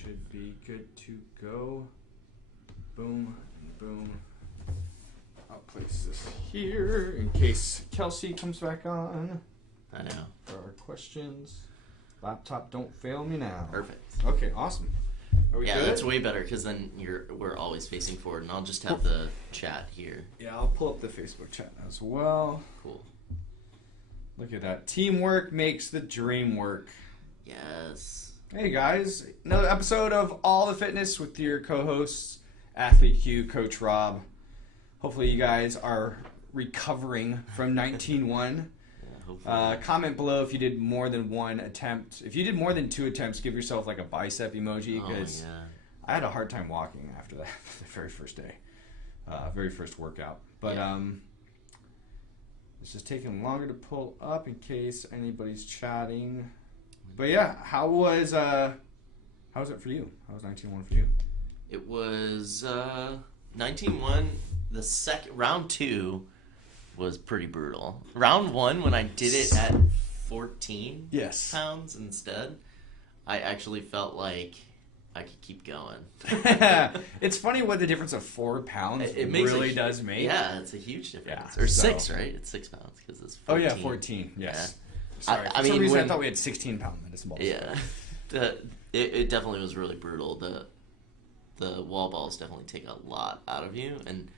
should be good to go. Boom and boom. I'll place this here in case Kelsey comes back on. I know. For our questions. Laptop, don't fail me now. Perfect. Okay, awesome. Are we good? That's way better because then we're always facing forward, and I'll just have the chat here. Yeah, I'll pull up the Facebook chat as well. Cool. Look at that. Teamwork makes the dream work. Yes. Hey guys, another episode of All the Fitness with your co-hosts, Athlete Hugh, Coach Rob. Hopefully you guys are recovering from 19-1. Comment below if you did more than one attempt. If you did more than 2 attempts, give yourself like a bicep emoji because I had a hard time walking after that the very first day, very first workout. But it's just taking longer to pull up in case anybody's chatting. But yeah, how was it for you? How was 19-1 for you? It was 19-1. The second round 2 was pretty brutal. Round 1, when I did it at 14 pounds instead, I actually felt like I could keep going. It's funny what the difference of 4 pounds it really does make. Yeah, it's a huge difference. Yeah, or 6, right? It's 6 pounds because it's 14. Oh yeah, 14. Yes. Yeah. Sorry. For some reason I thought we had 16 pound medicine balls. Yeah. It definitely was really brutal. The wall balls definitely take a lot out of you, and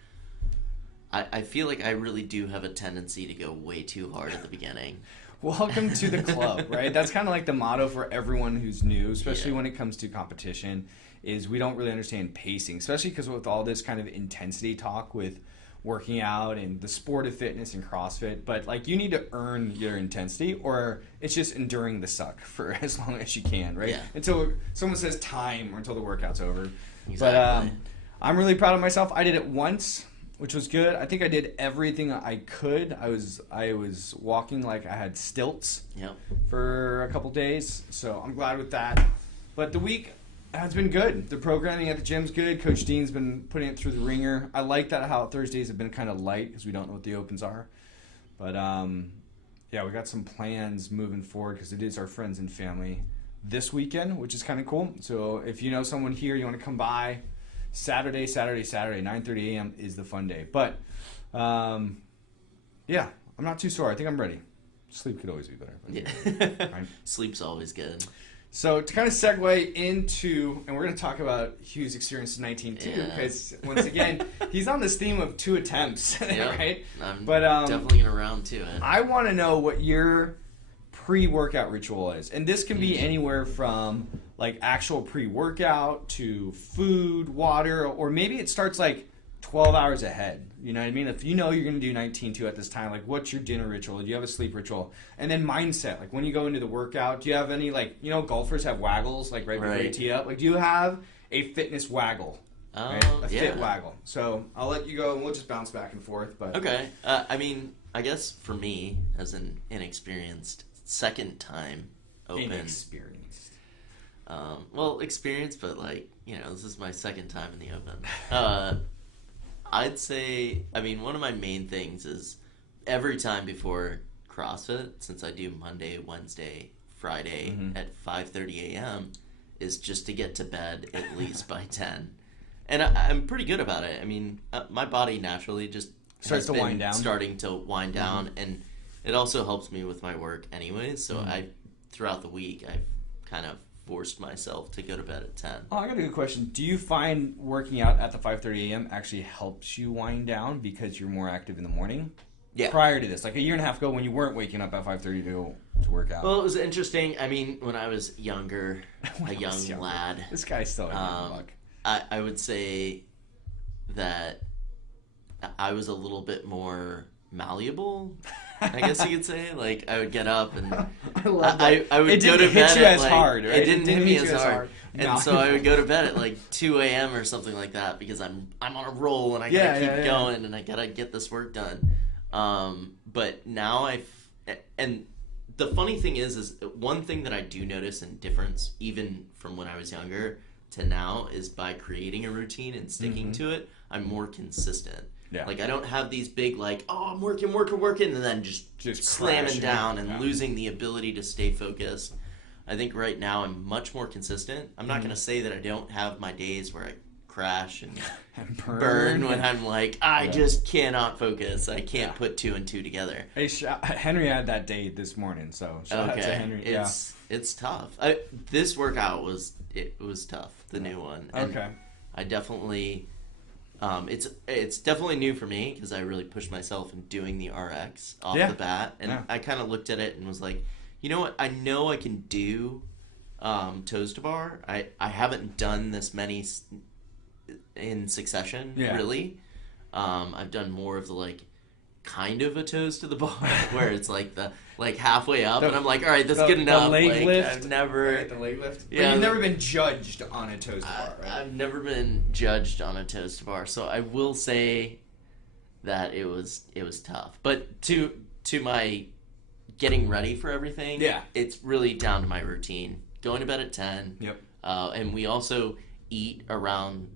I feel like I really do have a tendency to go way too hard at the beginning. Welcome to the club, right? That's kind of like the motto for everyone who's new, especially when it comes to competition, is we don't really understand pacing, especially because with all this kind of intensity talk with working out and the sport of fitness and CrossFit, but like you need to earn your intensity or it's just enduring the suck for as long as you can, right? Yeah. Until someone says time or until the workout's over. Exactly. But I'm really proud of myself. I did it once, which was good. I think I did everything I could. I was walking like I had stilts for a couple days, so I'm glad with that. But the week has been good. The programming at the gym's good. Coach Dean's been putting it through the ringer. I like that how Thursdays have been kind of light because we don't know what the opens are. But we got some plans moving forward because it is our friends and family this weekend, which is kind of cool. So if you know someone here, you want to come by, Saturday, 9:30 a.m. is the fun day. But, I'm not too sore. I think I'm ready. Sleep could always be better. Yeah. Right? Sleep's always good. So to kind of segue into, and we're going to talk about Hugh's experience in 19-2, because once again, he's on this theme of 2 attempts, right? I'm definitely going to round 2 it. I want to know what your pre-workout ritual is. And this can be anywhere from like actual pre-workout to food, water, or maybe it starts like 12 hours ahead. You know what I mean? If you know you're going to do 19-2 at this time, like what's your dinner ritual? Do you have a sleep ritual? And then mindset, like when you go into the workout, do you have any like, golfers have waggles like right before you tee up? Like do you have a fitness waggle? Right? A fit waggle. So I'll let you go and we'll just bounce back and forth. But okay. I guess for me, as an inexperienced second time open. Inexperienced. Experienced, but this is my second time in the open. I'd say, one of my main things is every time before CrossFit, since I do Monday, Wednesday, Friday at 5:30 a.m., is just to get to bed at least by 10. And I'm pretty good about it. My body naturally just starting to wind down, and it also helps me with my work anyways. So throughout the week, I've kind of forced myself to go to bed at 10. Oh, I got a good question. Do you find working out at the 5:30 a.m. actually helps you wind down because you're more active in the morning? Yeah. Prior to this, like a year and a half ago when you weren't waking up at 5:30 to work out. Well, it was interesting. When I was younger, lad. This guy's still a young buck. I would say that I was a little bit more malleable, I guess you could say. Like, I would get up and I would go to bed at hard, right? It didn't hit me as hard. And so I would go to bed at like 2 a.m. or something like that because I'm on a roll and I gotta keep going and I gotta get this work done. But now and the funny thing is one thing that I do notice in difference, even from when I was younger to now, is by creating a routine and sticking to it, I'm more consistent. Yeah. Like, I don't have these big, I'm working, and then just slamming down and losing the ability to stay focused. I think right now I'm much more consistent. I'm not going to say that I don't have my days where I crash and burn when I'm like, I just cannot focus. I can't put 2 and 2 together. Hey, Henry had that day this morning, so shout out to Henry. It's tough. This workout was tough, the new one. And I definitely, it's definitely new for me because I really pushed myself in doing the RX off the bat, and I kind of looked at it and was like, you know what? I know I can do toes to bar. I haven't done this many in succession, really. I've done more of the like kind of a toes to the bar where it's like the halfway up, and I'm like, all right, that's good enough. The leg lift. I've never the leg lift. Yeah, but you've never been judged on a toes to bar, right? I've never been judged on a toes to bar, so I will say that it was tough. But to my getting ready for everything, it's really down to my routine. Going to bed at 10. Yep. And we also eat around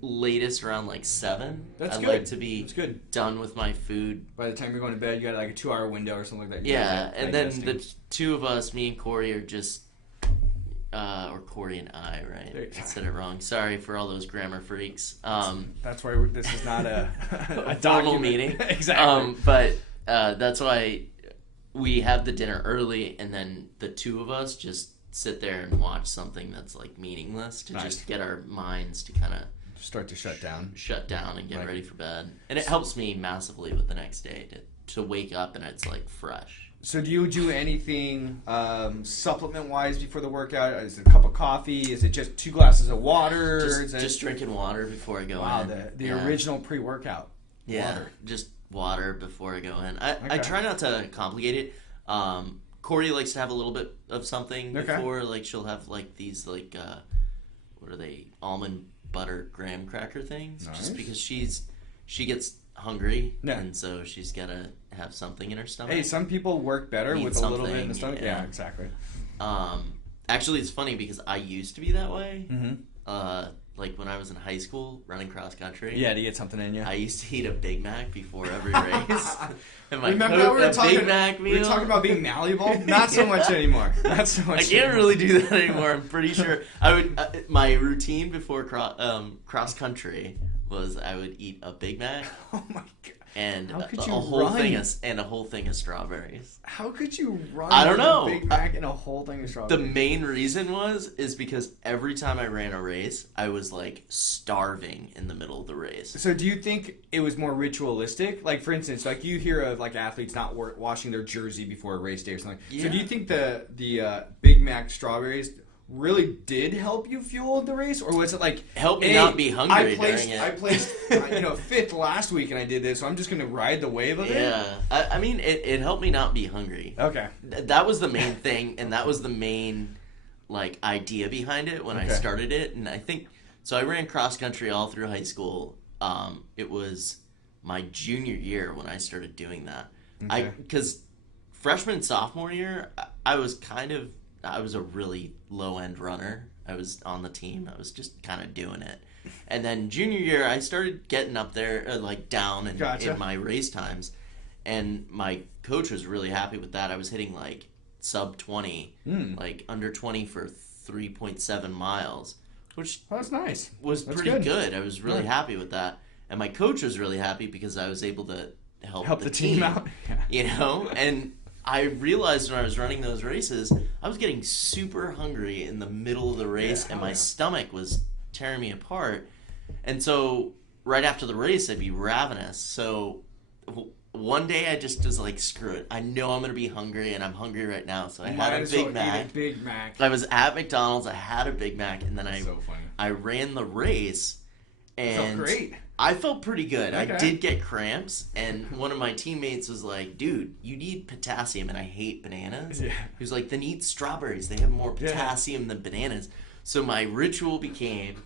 latest around like 7. That's I'd good. like to be done with my food. By the time you're going to bed, you got like a 2-hour window or something like that. Yeah, and then the two of us, me and Corey, are just or Corey and I, right? I said it wrong. Sorry for all those grammar freaks. That's why this is not a formal meeting. Exactly. But that's why we have the dinner early, and then the two of us just sit there and watch something that's like meaningless to just get our minds to kind of start to shut down and get ready for bed. And it helps me massively with the next day to wake up and it's like fresh. So do you do anything supplement wise before the workout? Is it a cup of coffee? Is it just 2 glasses of water? Just drinking water before I go in. Wow, the original pre-workout. Yeah, water. Just water before I go in. I try not to complicate it. Corey likes to have a little bit of something before. Like she'll have like these like what are they, almond butter graham cracker things? Nice. Just because she gets hungry, and so she's gotta have something in her stomach. Hey, some people work better with a little bit in the stomach. Yeah, exactly. Actually, it's funny because I used to be that way. Mm-hmm. Like when I was in high school running cross country. Yeah, to get something in you. I used to eat a Big Mac before every race. And remember how we were talking about being malleable? Not so much anymore. Not so much. I can't really do that anymore. I'm pretty sure I would. My routine before cross country was I would eat a Big Mac. Oh my god! And a whole thing of strawberries. How could you run? I don't know. A Big Mac and a whole thing of strawberries. The main reason is because every time I ran a race, I was like starving in the middle of the race. So do you think it was more ritualistic? Like for instance, like you hear of like athletes not washing their jersey before a race day or something. Yeah. So do you think the Big Mac strawberries really did help you fuel the race, or was it like help me not be hungry during it? I placed 5th last week and I did this, so I'm just gonna ride the wave of it. Yeah, I mean it helped me not be hungry. Okay, that was the main thing, and that was the main like idea behind it when I started it. And I think so. I ran cross country all through high school. It was my junior year when I started doing that. Because freshman sophomore year, I was a really low-end runner. I was on the team. I was just kind of doing it. And then junior year, I started getting up there, like down in my race times. And my coach was really happy with that. I was hitting like sub 20, like under 20 for 3.7 miles, which that's nice. Was pretty good. I was really happy with that. And my coach was really happy because I was able to help the team out. You know? And I realized when I was running those races, I was getting super hungry in the middle of the race, and my stomach was tearing me apart. And so right after the race, I'd be ravenous. So one day I just was like, screw it. I know I'm going to be hungry, and I'm hungry right now. So I had a Big Mac. I was at McDonald's. I had a Big Mac, and then I ran the race. And felt great. I felt pretty good. Okay. I did get cramps, and one of my teammates was like, dude, you need potassium, and I hate bananas. Yeah. He was like, then eat strawberries. They have more potassium than bananas. So my ritual became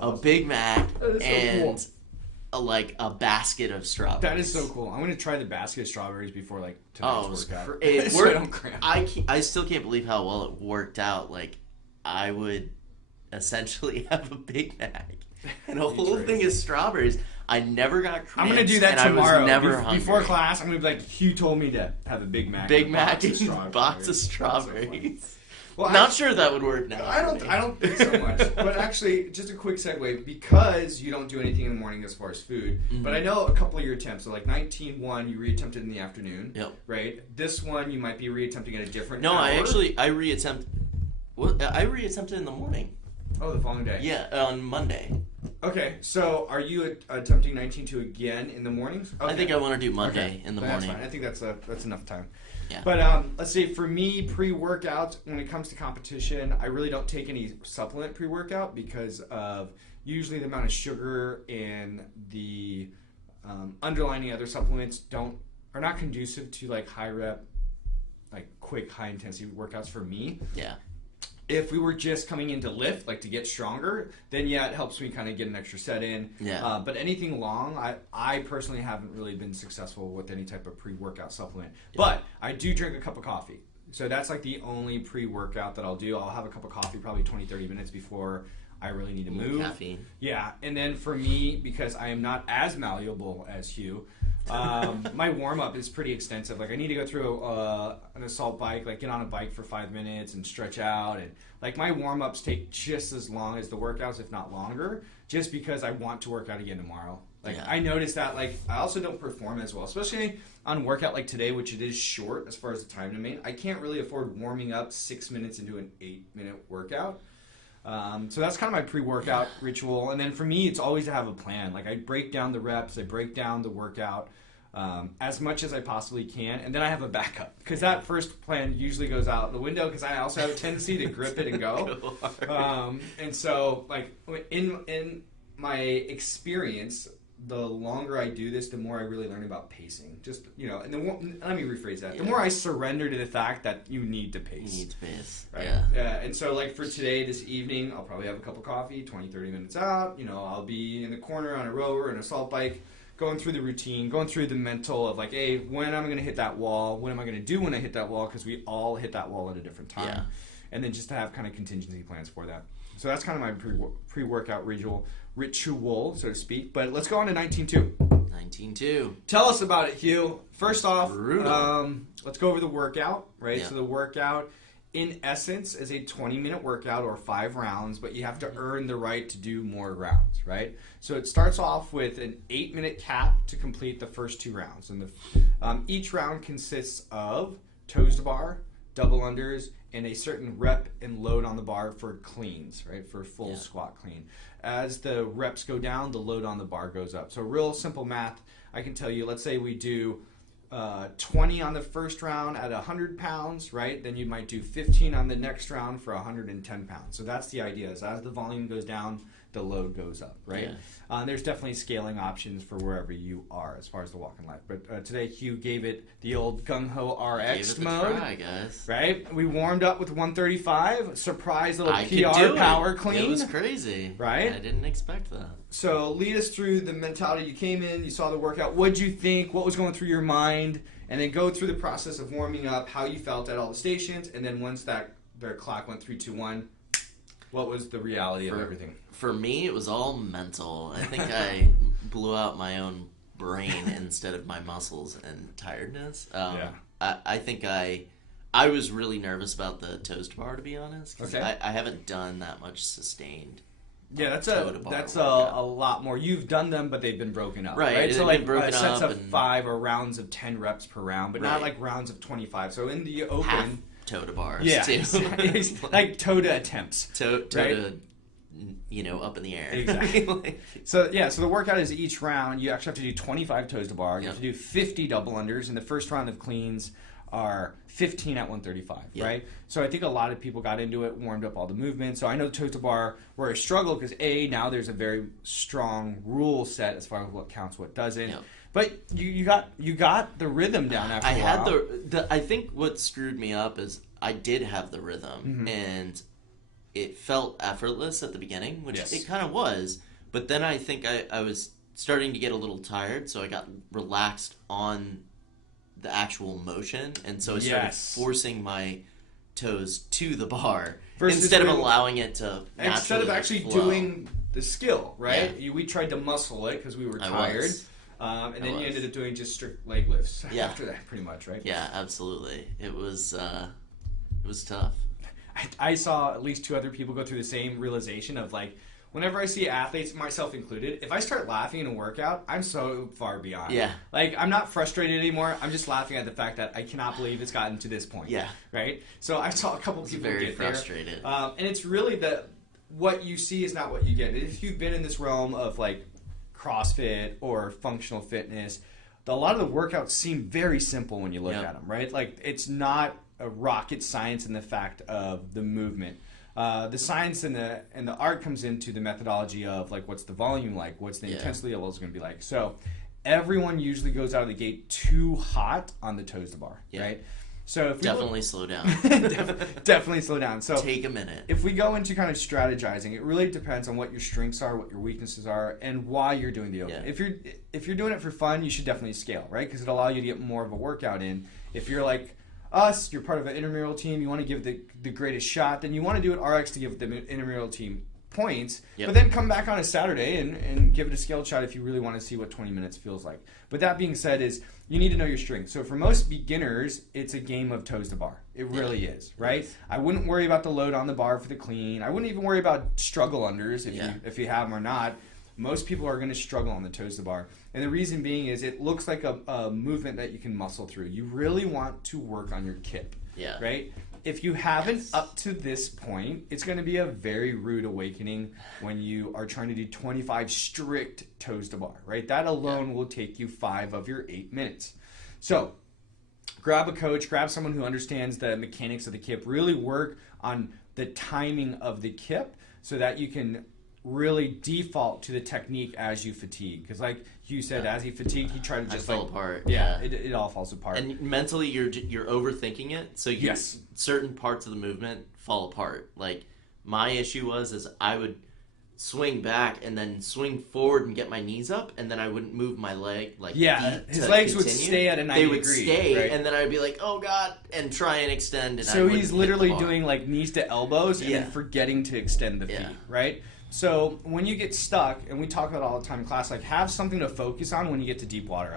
a Big Mac and a basket of strawberries. That is so cool. I'm going to try the basket of strawberries before like tonight's workout. It worked. I still can't believe how well it worked out. Like, I would essentially have a Big Mac and a whole thing of strawberries. I never got cramps. I'm gonna do that tomorrow. I was never hungry. Before class, I'm gonna be like, Hugh told me to have a Big Mac. Big Mac and box of strawberries. Well, not sure that would work now. I don't think so much. But actually, just a quick segue, because you don't do anything in the morning as far as food. Mm-hmm. But I know a couple of your attempts. So like 19-1, you reattempted in the afternoon. Yep. Right. This one, you might be reattempting at a different hour. I reattempted. I reattempted in the morning. Oh, the following day. Yeah, on Monday. Okay, so are you attempting 19-2 again in the mornings? Okay. I think I want to do Monday in the morning. That's fine. I think that's enough time. Yeah. But let's see, for me, pre-workout, when it comes to competition, I really don't take any supplement pre-workout because of usually the amount of sugar and the underlining other supplements are not conducive to like high rep, like quick high intensity workouts for me. Yeah. If we were just coming in to lift, like to get stronger, then yeah, it helps me kind of get an extra set in. Yeah. But anything long, I personally haven't really been successful with any type of pre-workout supplement. Yeah. But I do drink a cup of coffee. So that's like the only pre-workout that I'll do. I'll have a cup of coffee probably 20, 30 minutes before I really need to move. Caffeine. Yeah. And then for me, because I am not as malleable as Hugh, my warm-up is pretty extensive. Like I need to go through an assault bike, like get on a bike for 5 minutes and stretch out, and like my warm-ups take just as long as the workouts, if not longer, just because I want to work out again tomorrow. Like yeah. I noticed that like I also don't perform as well, especially on workout like today, which it is short as far as the time domain. I can't really afford warming up 6 minutes into an 8-minute workout. So that's kind of my pre-workout ritual. And then for me, it's always to have a plan. Like I break down the reps, I break down the workout as much as I possibly can. And then I have a backup because that first plan usually goes out the window because I also have a tendency to grip it and go. And so like in my experience, the longer I do this, the more I really learn about pacing. Just, and let me rephrase that. Yeah. The more I surrender to the fact that you need to pace. You need to pace. Right? Yeah. And so, like, for today, this evening, I'll probably have a cup of coffee, 20, 30 minutes out. I'll be in the corner on a rower, an assault bike, going through the routine, going through the mental of, like, hey, when am I going to hit that wall? What am I going to do when I hit that wall? Because we all hit that wall at a different time. Yeah. And then just to have kind of contingency plans for that. So that's kind of my pre-workout ritual, so to speak. But let's go on to 19-2. 19-2. Tell us about it, Hugh. First off, let's go over the workout, right? Yeah. So the workout, in essence, is a 20-minute workout or 5 rounds, but you have to earn the right to do more rounds, right? So it starts off with an 8-minute cap to complete the first 2 rounds. And each round consists of toes to bar, double unders, and a certain rep and load on the bar for cleans, right? For full squat clean. As the reps go down, the load on the bar goes up. So real simple math, I can tell you, let's say we do 20 on the first round at 100 pounds, right? Then you might do 15 on the next round for 110 pounds. So that's the idea, is as the volume goes down, the load goes up, right? Yeah. There's definitely scaling options for wherever you are as far as the walk-in life. But today, Hugh gave it the old gung-ho RX mode. Try, guys. Right? We warmed up with 135. Surprise little PR power clean. It was crazy. Right? I didn't expect that. So lead us through the mentality. You came in, you saw the workout. What'd you think? What was going through your mind? And then go through the process of warming up, how you felt at all the stations. And then once their clock went 3, 2, 1, what was the reality of everything? For me, it was all mental. I think I blew out my own brain instead of my muscles and tiredness. I think I was really nervous about the toast bar, to be honest. Okay. I haven't done that much sustained. Yeah, that's a lot more. You've done them, but they've been broken up. Right? So like sets of 5 or rounds of 10 reps per round, but not like rounds of 25. So in the open... Half toe to bars, too. Like toe to attempts. Toe to, up in the air. Exactly. So the workout is each round, you actually have to do 25 toes to bar. You have to do 50 double unders, and the first round of cleans are 15 at 135, right? So I think a lot of people got into it, warmed up all the movements. So I know the toes to bar were a struggle because now there's a very strong rule set as far as what counts, what doesn't. Yep. But you got the rhythm down after a while. I think what screwed me up is I did have the rhythm, and it felt effortless at the beginning, which it kind of was. But then I think I was starting to get a little tired, so I got relaxed on the actual motion, and so I started forcing my toes to the bar instead of allowing it to naturally instead of actually flow. doing the skill, right? We tried to muscle it because we were tired. And then you ended up doing just strict leg lifts after that, pretty much, right? Yeah, absolutely. It was tough. I saw at least 2 other people go through the same realization of like, whenever I see athletes, myself included, if I start laughing in a workout, I'm so far beyond. Yeah. Like, I'm not frustrated anymore. I'm just laughing at the fact that I cannot believe it's gotten to this point. Yeah. Right? So I saw a couple people very get frustrated. there. And it's really what you see is not what you get. If you've been in this realm of like CrossFit or functional fitness, a lot of the workouts seem very simple when you look at them, right? Like, it's not a rocket science in the fact of the movement. The science and the art comes into the methodology of like, what's the volume like, what's the intensity levels going to be like. So everyone usually goes out of the gate too hot on the toes to bar, right? So if we definitely slow down. Definitely slow down. So take a minute. If we go into kind of strategizing, it really depends on what your strengths are, what your weaknesses are, and why you're doing the open. If you're doing it for fun, you should definitely scale, right? Because it'll allow you to get more of a workout in. If you're like us, you're part of an intramural team, you want to give the greatest shot, then you want to do it RX to give the intramural team points, but then come back on a Saturday and give it a scaled shot if you really want to see what 20 minutes feels like. But that being said, is you need to know your strength. So for most beginners, it's a game of toes to bar. It really is, right? I wouldn't worry about the load on the bar for the clean. I wouldn't even worry about struggle unders if you have them or not. Most people are going to struggle on the toes to bar. And the reason being is it looks like a movement that you can muscle through. You really want to work on your kip, right? If you haven't up to this point, it's going to be a very rude awakening when you are trying to do 25 strict toes to bar, right? That alone will take you 5 of your 8 minutes. So grab a coach, grab someone who understands the mechanics of the kip, really work on the timing of the kip so that you can really default to the technique as you fatigue. Because like Hugh said, as he fatigued, he tried to just fell apart. It all falls apart. And mentally, you're overthinking it. So certain parts of the movement fall apart. Like my issue is I would swing back and then swing forward and get my knees up, and then I wouldn't move my leg his legs would stay at a 90 degree. They would stay, right? And then I'd be like, oh god, and try and extend. And so he's literally doing like knees to elbows and then forgetting to extend the feet, right? So when you get stuck, and we talk about it all the time in class, like have something to focus on when you get to deep water.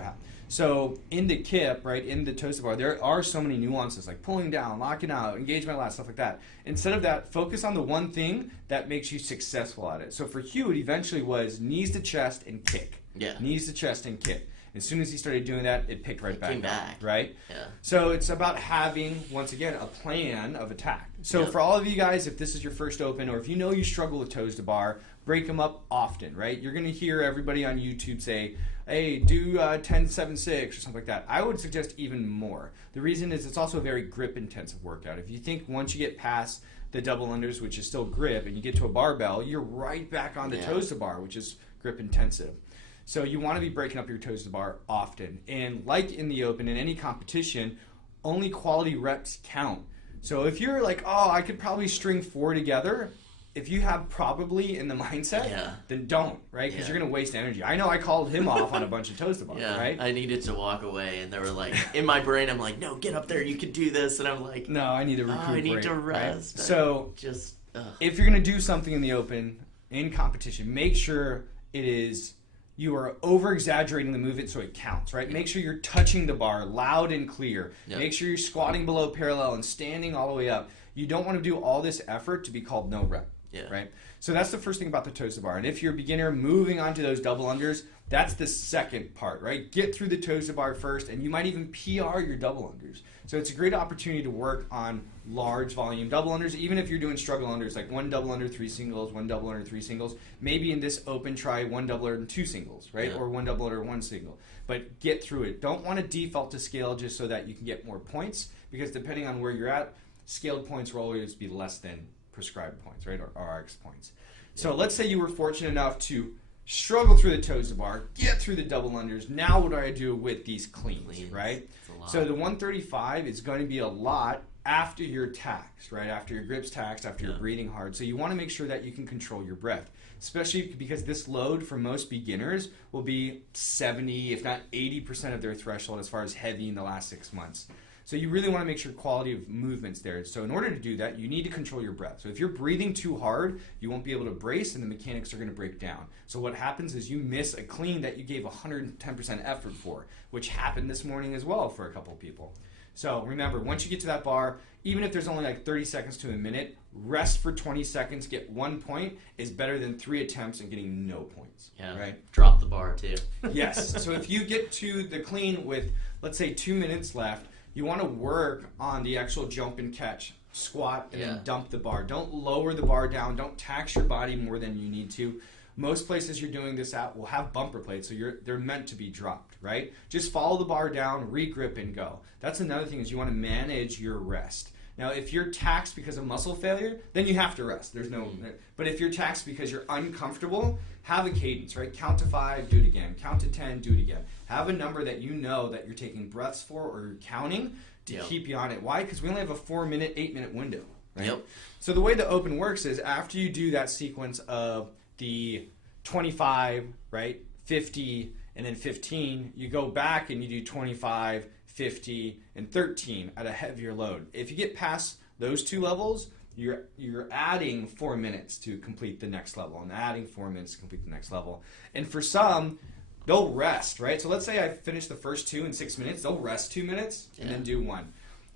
So in the kip, right, in the toes to bar, there are so many nuances like pulling down, locking out, engagement last, stuff like that. Instead of that, focus on the one thing that makes you successful at it. So for Hugh, it eventually was knees to chest and kick. Knees to chest and kick. As soon as he started doing that, it picked right back up, right? So it's about having, once again, a plan of attack. So for all of you guys, if this is your first open, or if you know you struggle with toes to bar, break them up often, right? You're going to hear everybody on YouTube say, hey, do 10-7-6 or something like that. I would suggest even more. The reason is it's also a very grip-intensive workout. If you think once you get past the double unders, which is still grip, and you get to a barbell, you're right back on the toes to bar, which is grip-intensive. So you want to be breaking up your toes to bar often. And like in the open, in any competition, only quality reps count. So if you're like, oh, I could probably string 4 together, if you have probably in the mindset, then don't, right? Because you're going to waste energy. I know I called him off on a bunch of toes to bar, right? I needed to walk away, and they were like, in my brain, I'm like, no, get up there, you can do this. And I'm like, no, I need to recuperate. I need to rest. Right? So if you're going to do something in the open, in competition, make sure it is... you are over-exaggerating the movement so it counts, right? Make sure you're touching the bar loud and clear. Make sure you're squatting below parallel and standing all the way up. You don't want to do all this effort to be called no rep, right? So that's the first thing about the toes to bar. And if you're a beginner moving on to those double unders, that's the second part, right? Get through the toes to bar first, and you might even PR your double unders. So it's a great opportunity to work on large volume double unders, even if you're doing struggle unders, like 1 double under, 3 singles, 1 double under, 3 singles. Maybe in this open, try 1 double under and 2 singles, right? Or 1 double under, 1 single. But get through it. Don't want to default to scale just so that you can get more points, because depending on where you're at, scaled points will always be less than prescribed points, right? Or RX points. So let's say you were fortunate enough to struggle through the toes to bar, get through the double unders. Now what do I do with these cleans, right? So the 135 is going to be a lot after you're taxed, right? After your grip's taxed, after you're breathing hard. So you want to make sure that you can control your breath, especially because this load for most beginners will be 70, if not 80% of their threshold as far as heavy in the last 6 months. So you really want to make sure quality of movement's there. So in order to do that, you need to control your breath. So if you're breathing too hard, you won't be able to brace and the mechanics are going to break down. So what happens is you miss a clean that you gave 110% effort for, which happened this morning as well for a couple of people. So remember, once you get to that bar, even if there's only like 30 seconds to a minute, rest for 20 seconds, get 1 point is better than 3 attempts and getting no points. Yeah. Right? Drop the bar too. Yes. So if you get to the clean with, let's say, 2 minutes left, you want to work on the actual jump and catch, squat, and then dump the bar. Don't lower the bar down. Don't tax your body more than you need to. Most places you're doing this at will have bumper plates, so they're meant to be dropped, right? Just follow the bar down, re-grip, and go. That's another thing is you want to manage your rest. Now, if you're taxed because of muscle failure, then you have to rest. There's no. But if you're taxed because you're uncomfortable, have a cadence, right? Count to 5, do it again. Count to 10, do it again. Have a number that you know that you're taking breaths for or you're counting to keep you on it. Why? Because we only have a 4-minute, 8-minute window, right? Yep. So the way the open works is after you do that sequence of the 25, right, 50, and then 15, you go back and you do 25, 50, and 13 at a heavier load. If you get past those 2 levels, you're adding 4 minutes to complete the next level, and adding 4 minutes to complete the next level. And for some, they'll rest, right? So let's say I finish the first 2 in 6 minutes, they'll rest 2 minutes and then do 1.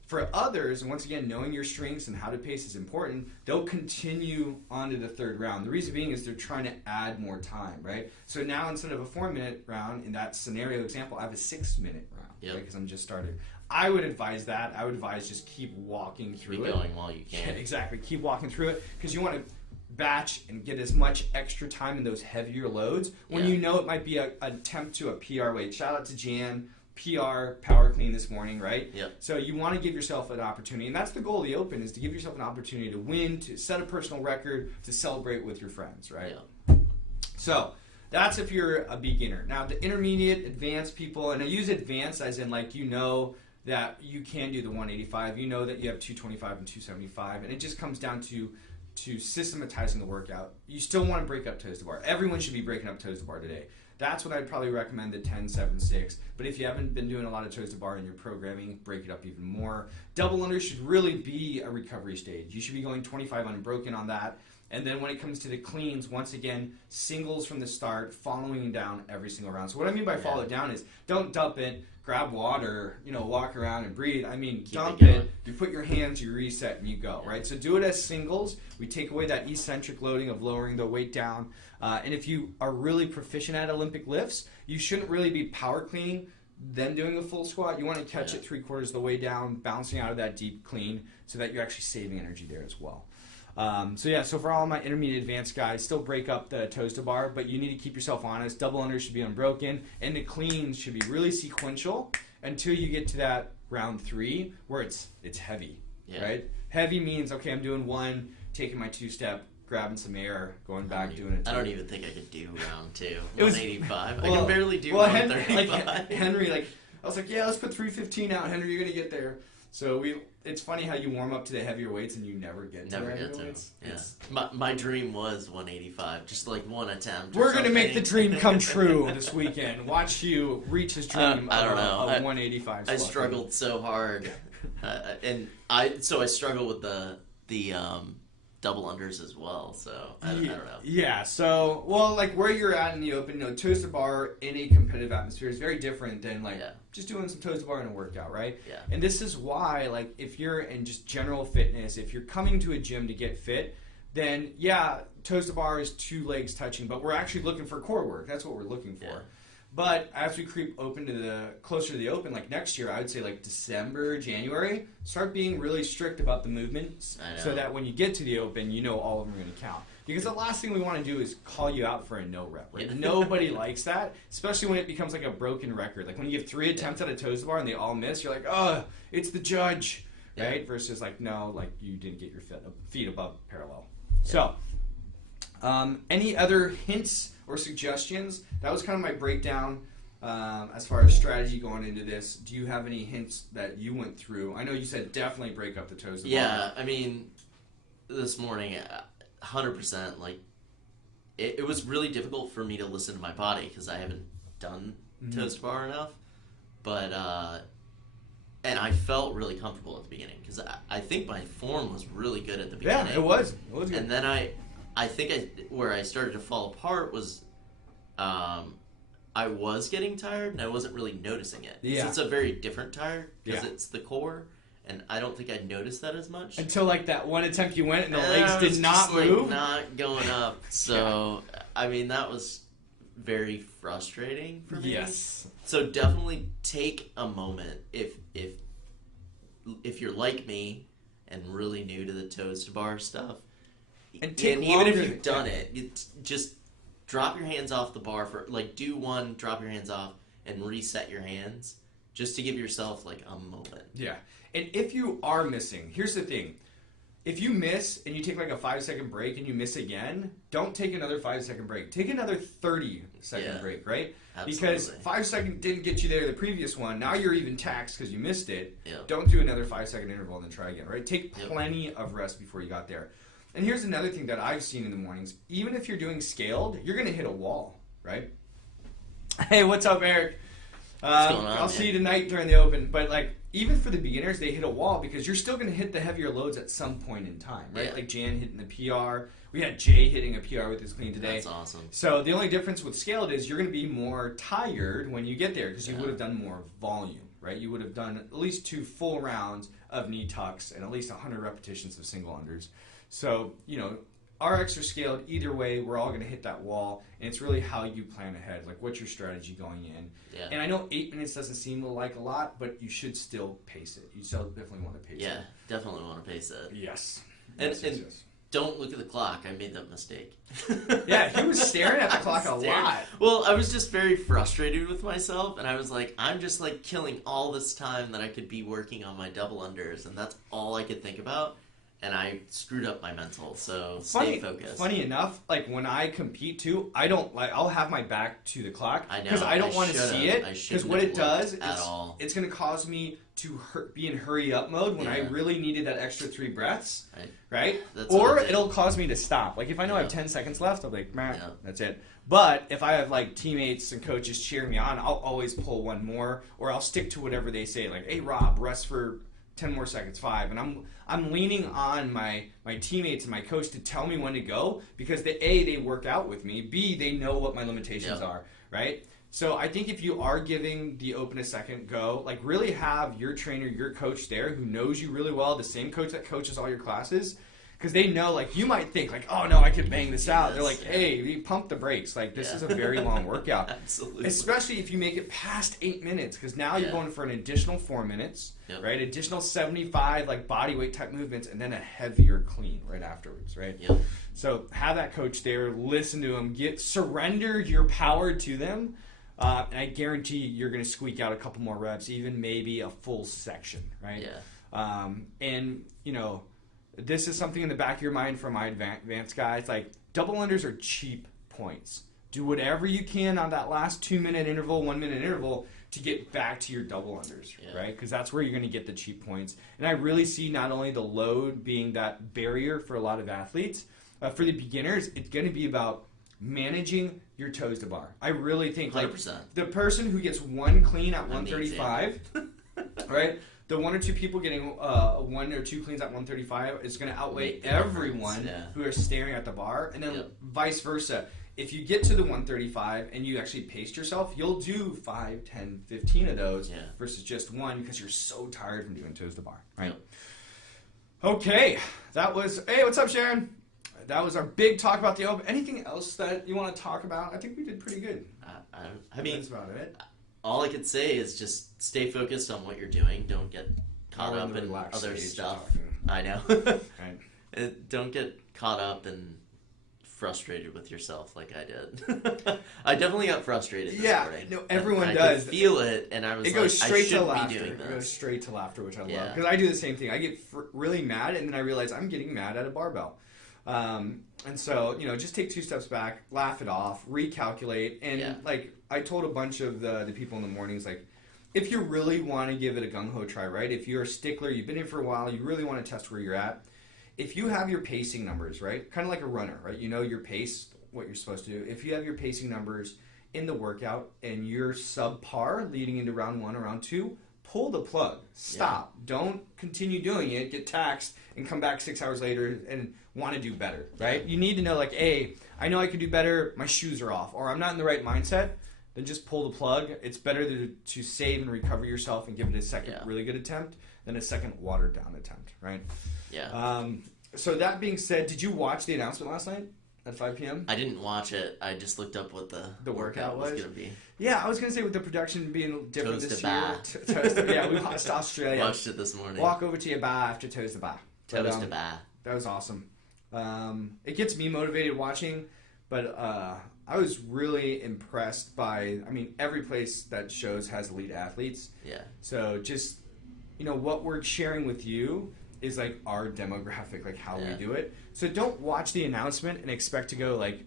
For others, and once again, knowing your strengths and how to pace is important, they'll continue on to the 3rd round. The reason being is they're trying to add more time, right? So now instead of a 4-minute round, in that scenario example, I have a 6-minute round, right? Because I'm just started. I would advise that. I would advise just keep walking through it. Keep going while you can. Yeah, exactly. Keep walking through it because you want to batch and get as much extra time in those heavier loads when you know it might be an attempt to a PR weight. Shout out to Jan. PR power clean this morning, right? Yep. So you want to give yourself an opportunity, and that's the goal of the Open, is to give yourself an opportunity to win, to set a personal record, to celebrate with your friends, right? Yep. So that's if you're a beginner. Now the intermediate, advanced people, and I use advanced as in like you know that you can do the 185, you know that you have 225 and 275, and it just comes down to systematizing the workout. You still want to break up toes to bar. Everyone should be breaking up toes to bar today. That's what I'd probably recommend, the 10, 7, 6. But if you haven't been doing a lot of toes to bar in your programming, break it up even more. Double under should really be a recovery stage. You should be going 25 unbroken on that. And then when it comes to the cleans, once again, singles from the start, following down every single round. So what I mean by follow it down is don't dump it, grab water, walk around and breathe. I mean, dump it, you put your hands, you reset, and you go, right? So do it as singles. We take away that eccentric loading of lowering the weight down. And if you are really proficient at Olympic lifts, you shouldn't really be power cleaning, then doing a full squat. You want to catch it 3/4 of the way down, bouncing out of that deep clean so that you're actually saving energy there as well. So for all my intermediate advanced guys, still break up the toes to bar, but you need to keep yourself honest. Double under should be unbroken, and the cleans should be really sequential until you get to that round 3 where it's heavy, right? Heavy means, okay, I'm doing 1, taking my 2-step, grabbing some air, going back, doing it. I don't even think I could do round 2. 185. I can barely do 135. Henry, I was like, yeah, let's put 315 out. Henry, you're going to get there. So it's funny how you warm up to the heavier weights and you never get to weights. Yeah. My dream was 185, just like one attempt. We're going to make the dream come true this weekend. Watch Hugh reach his dream I don't know. of 185. I struggled so hard. And I struggle with the double unders as well, so I don't know. Yeah, so, where you're at in the Open, toes to bar in a competitive atmosphere is very different than, just doing some toes to bar in a workout, right? Yeah. And this is why, if you're in just general fitness, if you're coming to a gym to get fit, then, toes to bar is 2 legs touching, but we're actually looking for core work. That's what we're looking for. Yeah. But as we creep closer to the Open, next year, I would say December, January, start being really strict about the movements so that when you get to the Open, all of them are going to count. Because the last thing we want to do is call you out for a no rep, right? Yeah. Nobody likes that, especially when it becomes a broken record. When you have 3 attempts at a toes to bar and they all miss, you're like, oh, it's the judge, right? Versus no, you didn't get your feet above parallel. Yeah. So, any other hints or suggestions? That was kind of my breakdown as far as strategy going into this. Do you have any hints that you went through? I know you said definitely break up the toes to bar. Yeah, I mean, this morning, 100%, it was really difficult for me to listen to my body because I haven't done toes to bar enough. But and I felt really comfortable at the beginning because I think my form was really good at the beginning. Yeah, it was. It was good. And then I think where I started to fall apart was I was getting tired and I wasn't really noticing it. Yeah. It's a very different tired because it's the core. And I don't think I noticed that as much. Until, like, that one attempt you went and the legs did not move. Not going up. So, I mean, that was very frustrating for me. Yes. So definitely take a moment if you're like me and really new to the toes to bar stuff. And even if you've done it, you just drop your hands off the bar for, like, do one, drop your hands off, and reset your hands just to give yourself, like, a moment. Yeah. And if you are missing, here's the thing. If you miss and you take like a 5-second break and you miss again, don't take another 5-second break. Take another 30-second break, right? Absolutely. Because 5 seconds didn't get you there the previous one. Now you're even taxed because you missed it. Yep. Don't do another 5-second interval and then try again, right? Take plenty of rest before you got there. And here's another thing that I've seen in the mornings. Even if you're doing scaled, you're going to hit a wall, right? Hey, what's up, Eric? What's going on, I'll see you tonight during the open. But, like, even for the beginners, they hit a wall because you're still going to hit the heavier loads at some point in time, right? Yeah. Like Jan hitting the PR. We had Jay hitting a PR with his clean today. That's awesome. So the only difference with scaled is you're going to be more tired when you get there because you would have done more volume, right? You would have done at least 2 full rounds of knee tucks and at least 100 repetitions of single unders. So, you know, RX or scaled, either way, we're all going to hit that wall, and it's really how you plan ahead. Like, what's your strategy going in? Yeah. And I know 8 minutes doesn't seem like a lot, but you should still pace it. You still definitely want to pace it. Yeah, definitely want to pace it. Yes. And don't look at the clock. I made that mistake. Yeah, he was staring at the clock a lot. Well, I was just very frustrated with myself, and I was like, I'm just, like, killing all this time that I could be working on my double unders, and that's all I could think about. And I screwed up my mental, so stay focused. Funny enough, like when I compete too, I don't like. I'll have my back to the clock because I don't want to see it. Because what it does is it's going to cause me to be in hurry up mode when I really needed that extra 3 breaths, right? Or it'll cause me to stop. Like if I know I have 10 seconds left, I'll be like, man, that's it. But if I have like teammates and coaches cheering me on, I'll always pull one more, or I'll stick to whatever they say. Like, hey Rob, rest for 10 more seconds, 5, and I'm leaning on my teammates and my coach to tell me when to go because they work out with me, B, they know what my limitations are, right? So I think if you are giving the open a second go, like really have your trainer, your coach there who knows you really well, the same coach that coaches all your classes, because they know, like, you might think, like, oh, no, I could bang this out. They're like, hey, we pump the brakes. Like, this is a very long workout. Absolutely. Especially if you make it past 8 minutes, because now you're going for an additional 4 minutes, right? Additional 75, like, body weight type movements, and then a heavier clean right afterwards, right? Yep. So have that coach there. Listen to them. Surrender your power to them. And I guarantee you're going to squeak out a couple more reps, even maybe a full section, right? Yeah. And, you know, this is something in the back of your mind for my advanced guys. Like, double unders are cheap points. Do whatever you can on that last 2-minute interval, 1-minute interval to get back to your double unders, right? Because that's where you're going to get the cheap points. And I really see not only the load being that barrier for a lot of athletes, for the beginners, it's going to be about managing your toes to bar. I really think, like, 100%. The person who gets one clean at 135, right? The 1 or 2 people getting 1 or 2 cleans at 135 is going to outweigh everyone who are staring at the bar, and then vice versa. If you get to the 135 and you actually paced yourself, you'll do 5, 10, 15 of those versus just 1 because you're so tired from doing toes to bar, right? Yep. Okay, that was. Hey, what's up, Sharon? That was our big talk about the open. Anything else that you want to talk about? I think we did pretty good. I mean, that's about it. All I could say is just stay focused on what you're doing. Don't get caught up in other stuff. I know. Right. Don't get caught up and frustrated with yourself like I did. I definitely got frustrated this morning. No, everyone does. I could feel it, and I was I shouldn't be doing this. It goes straight to laughter, which I love. Because I do the same thing. I get really mad, and then I realize I'm getting mad at a barbell. And so, you know, just take 2 steps back, laugh it off, recalculate, and like I told a bunch of the people in the mornings, like, if you really want to give it a gung-ho try, right? If you're a stickler, you've been in for a while, you really want to test where you're at. If you have your pacing numbers, right? Kind of like a runner, right? You know your pace, what you're supposed to do. If you have your pacing numbers in the workout and you're subpar leading into round 1 or round 2, pull the plug. Stop. Yeah. Don't continue doing it, get taxed, and come back 6 hours later and want to do better, right? Yeah. You need to know, like, hey, I know I could do better, my shoes are off, or I'm not in the right mindset, then just pull the plug. It's better to save and recover yourself and give it a second really good attempt than a second watered-down attempt, right? Yeah. So that being said, did you watch the announcement last night at 5 p.m.? I didn't watch it. I just looked up what the workout was going to be. Yeah, I was going to say with the production being different Toes this to year. Yeah, we watched Australia. Watched it this morning. Walk over to your bar after toes to bar. Toes to bar. That was awesome. It gets me motivated watching, but I was really impressed by, I mean, every place that shows has elite athletes. Yeah. So just, what we're sharing with you is like our demographic, like how we do it. So don't watch the announcement and expect to go like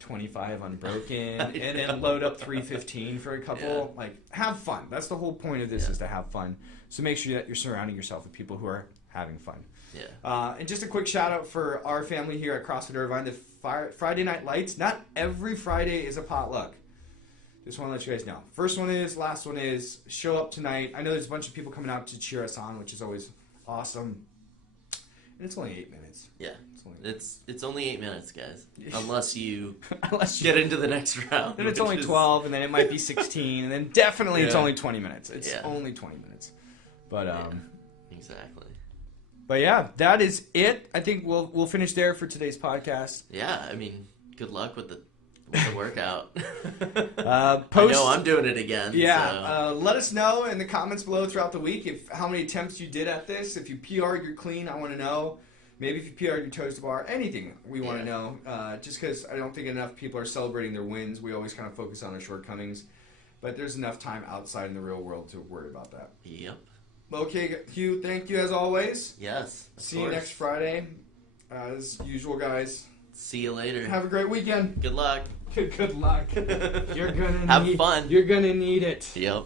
25 unbroken and then load up 315 for a couple. Like, have fun. That's the whole point of this, is to have fun. So make sure that you're surrounding yourself with people who are having fun. Yeah. And just a quick shout out for our family here at CrossFit Irvine. The Friday Night Lights. Not every Friday is a potluck. Just want to let you guys know. First one is, last one is. Show up tonight. I know there's a bunch of people coming out to cheer us on, which is always awesome. And it's only 8 minutes. Yeah. It's only 8 minutes, guys. Unless you get into the next round. Then it's only 12, and then it might be 16, and then definitely it's only 20 minutes. It's only 20 minutes. But exactly. But yeah, that is it. I think we'll finish there for today's podcast. Yeah, I mean, good luck with the workout. I know I'm doing it again. Yeah, let us know in the comments below throughout the week how many attempts you did at this. If you PR'd your clean, I want to know. Maybe if you PR'd your toes to bar, anything we want to know. Just because I don't think enough people are celebrating their wins. We always kind of focus on our shortcomings. But there's enough time outside in the real world to worry about that. Yep. Okay, Hugh, thank you as always. Yes. See you next Friday. As usual, guys. See you later. Have a great weekend. Good luck. Good luck. You're gonna have fun. You're gonna need it. Yep.